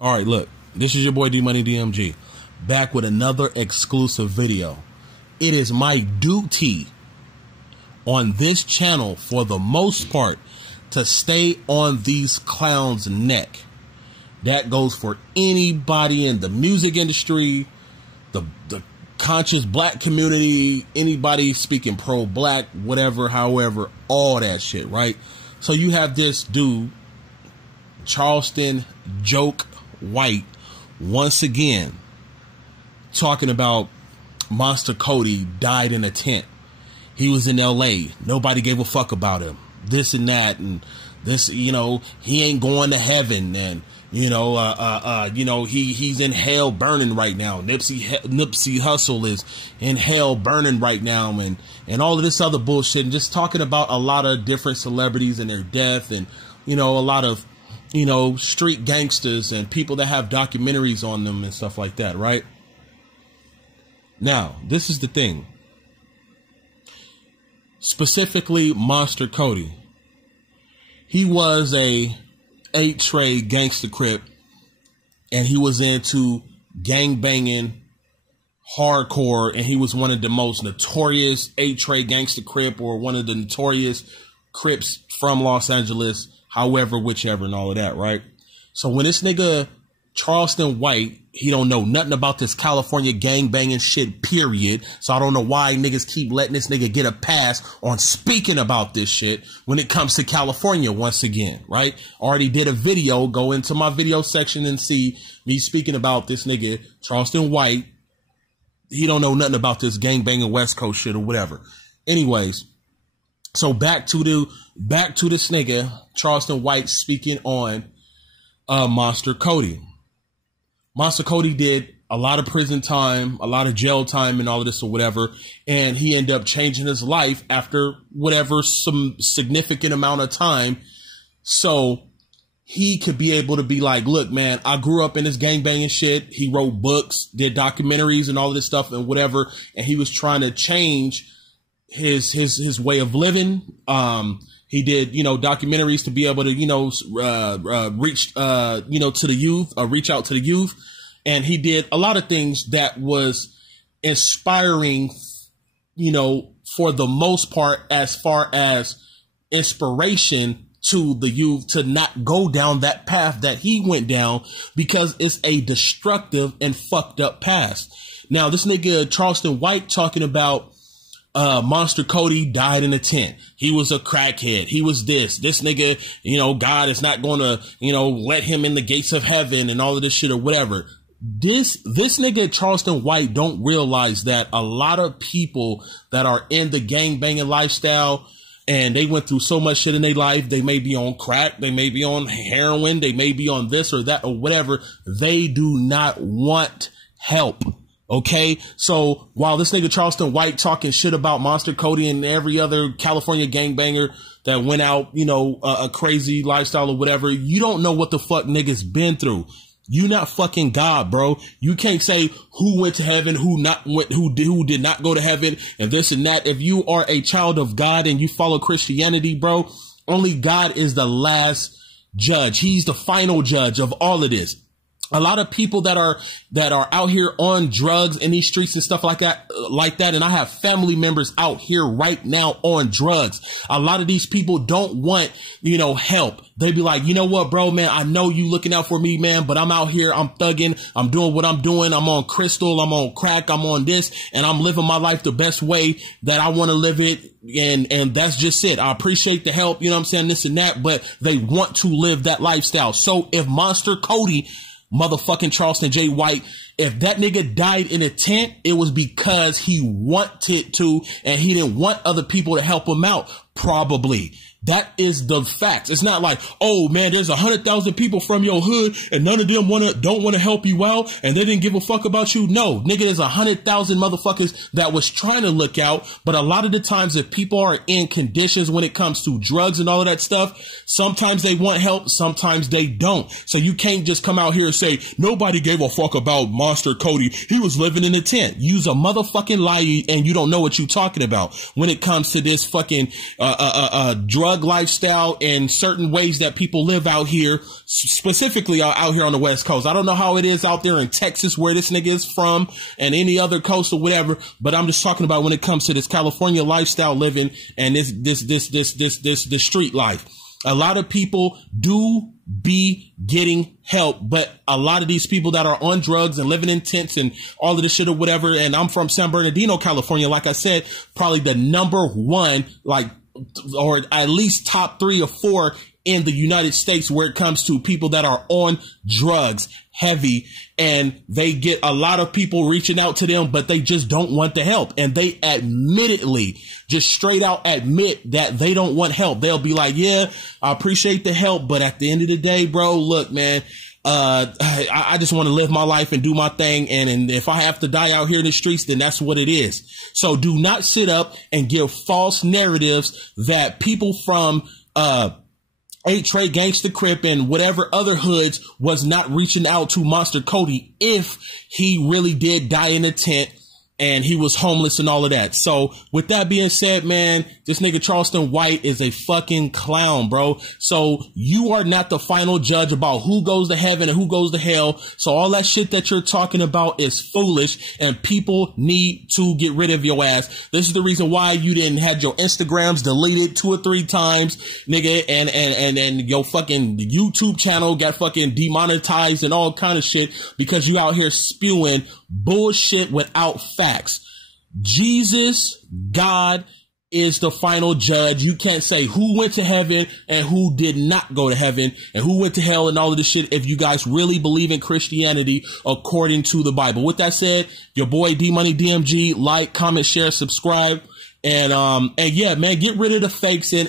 All right, look, this is your boy D-MUNEYDMG, back with another exclusive video. It is my duty on this channel, for the most part, to stay on these clowns' neck. That goes for anybody in the music industry, the conscious black community, anybody speaking pro-black, whatever, however, all that shit, right? So you have this dude, Charleston Joke White, once again talking about Monster Kody died in a tent. He was in LA. Nobody gave a fuck about him. This and that, and this, you know, he ain't going to heaven, and you know, he's in hell burning right now. Nipsey Hussle is in hell burning right now, and all of this other bullshit, and just talking about a lot of different celebrities and their death, and you know, a lot of, you know, street gangsters and people that have documentaries on them and stuff like that, right? Now, this is the thing. Specifically, Monster Kody. He was a 8-tray gangster crip, and he was into gang banging hardcore, and he was one of the most notorious 8-tray gangster crip, or one of the notorious crips from Los Angeles, however, whichever, and all of that, right? So when this nigga Charleston White, he don't know nothing about this California gang banging shit, period. So I don't know why niggas keep letting this nigga get a pass on speaking about this shit when it comes to California once again, right? Already did a video. Go into my video section and see me speaking about this nigga Charleston White. He don't know nothing about this gang banging West Coast shit or whatever. Anyways, so back to this nigga Charleston White speaking on Monster Kody. Monster Kody did a lot of prison time, a lot of jail time, and all of this or whatever, and he ended up changing his life after whatever, some significant amount of time, so he could be able to be like, look, man, I grew up in this gangbanging shit. He wrote books, did documentaries and all of this stuff and whatever, and he was trying to change his way of living. He did, you know, documentaries to be able to, you know, reach, you know, to the youth, reach out to the youth. And he did a lot of things that was inspiring, you know, for the most part, as far as inspiration to the youth to not go down that path that he went down, because it's a destructive and fucked up path. Now, this nigga Charleston White talking about Monster Kody died in a tent. He was a crackhead. He was this nigga, you know, God is not going to, you know, let him in the gates of heaven and all of this shit or whatever. This nigga Charleston White don't realize that a lot of people that are in the gang banging lifestyle, and they went through so much shit in their life, they may be on crack, they may be on heroin, they may be on this or that or whatever. They do not want help. Okay, so while this nigga Charleston White talking shit about Monster Kody and every other California gangbanger that went out, you know, a crazy lifestyle or whatever, you don't know what the fuck niggas been through. You not fucking God, bro. You can't say who went to heaven, who did not go to heaven, and this and that. If you are a child of God and you follow Christianity, bro, only God is the last judge. He's the final judge of all of this. A lot of people that are out here on drugs in these streets and stuff like that. And I have family members out here right now on drugs. A lot of these people don't want, you know, help. They be like, you know what, bro, man, I know you looking out for me, man, but I'm out here, I'm thugging, I'm doing what I'm doing. I'm on crystal, I'm on crack, I'm on this, and I'm living my life the best way that I want to live it. And that's just it. I appreciate the help, you know what I'm saying, this and that, but they want to live that lifestyle. So if Monster Kody, motherfucking Charleston J. White, if that nigga died in a tent, it was because he wanted to, and he didn't want other people to help him out. Probably. That is the facts. It's not like, oh man, there's 100,000 people from your hood and none of them don't want to help you out and they didn't give a fuck about you. No, nigga, there's 100,000 motherfuckers that was trying to look out. But a lot of the times, if people are in conditions when it comes to drugs and all of that stuff, sometimes they want help, sometimes they don't. So you can't just come out here and say nobody gave a fuck about Monster Kody. He was living in a tent. Use a motherfucking lie, and you don't know what you're talking about when it comes to this fucking drug drug lifestyle and certain ways that people live out here, specifically out here on the West Coast. I don't know how it is out there in Texas where this nigga is from and any other coast or whatever, but I'm just talking about when it comes to this California lifestyle living and this street life. A lot of people do be getting help, but a lot of these people that are on drugs and living in tents and all of this shit or whatever, and I'm from San Bernardino, California, like I said, probably the number one, like, or at least top 3 or 4 in the United States where it comes to people that are on drugs heavy, and they get a lot of people reaching out to them, but they just don't want the help. And they admittedly just straight out admit that they don't want help. They'll be like, yeah, I appreciate the help, but at the end of the day, bro, look, man, I just want to live my life and do my thing. And if I have to die out here in the streets, then that's what it is. So do not sit up and give false narratives that people from, 8 Trey, Gangsta Crip, and whatever other hoods was not reaching out to Monster Kody if he really did die in a tent and he was homeless and all of that. So with that being said, man, this nigga Charleston White is a fucking clown, bro. So you are not the final judge about who goes to heaven and who goes to hell. So all that shit that you're talking about is foolish, and people need to get rid of your ass. This is the reason why you didn't have your Instagrams deleted 2 or 3 times, nigga, and your fucking YouTube channel got fucking demonetized and all kind of shit because you out here spewing bullshit without facts. Jesus, God, is the final judge. You can't say who went to heaven and who did not go to heaven and who went to hell and all of this shit if you guys really believe in Christianity according to the Bible. With that said, your boy D-MUNEYDMG, like, comment, share, subscribe. And yeah, man, get rid of the fakes and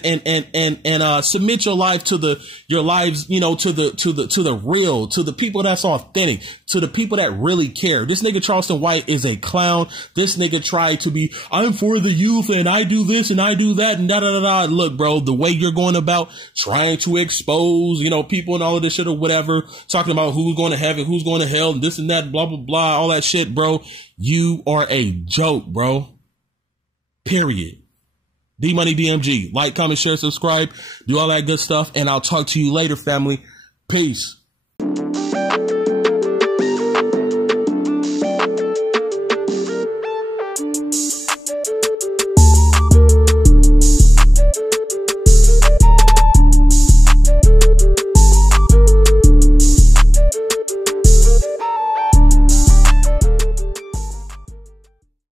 submit your life to your lives, you know, to the real, to the people that's authentic, to the people that really care. This nigga Charleston White is a clown. This nigga tried to be, I'm for the youth and I do this and I do that and da da da da. Look, bro, the way you're going about trying to expose, you know, people and all of this shit or whatever, talking about who's going to heaven, who's going to hell, and this and that, blah, blah, blah, all that shit, bro. You are a joke, bro. Period. D-MUNEYDMG. Like, comment, share, subscribe, do all that good stuff, and I'll talk to you later, family. Peace.